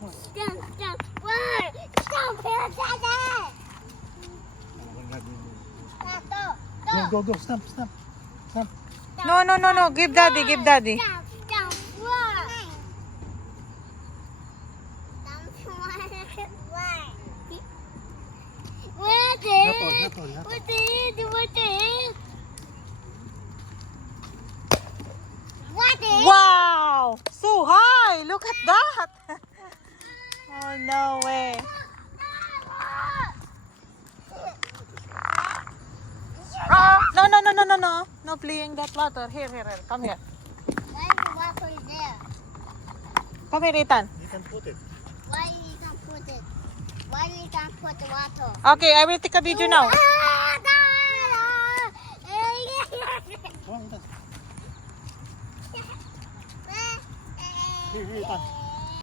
Go. Stamp. No. Give daddy. Wow! So high! Look at that! Oh, no way. No. No playing that water. Here. Come here. Why the water is there? Come here, Ethan. You can put it. Why you can't put it? Why you can't put the water? Okay, I will take a video now. Come on, Ethan. Here, Ethan.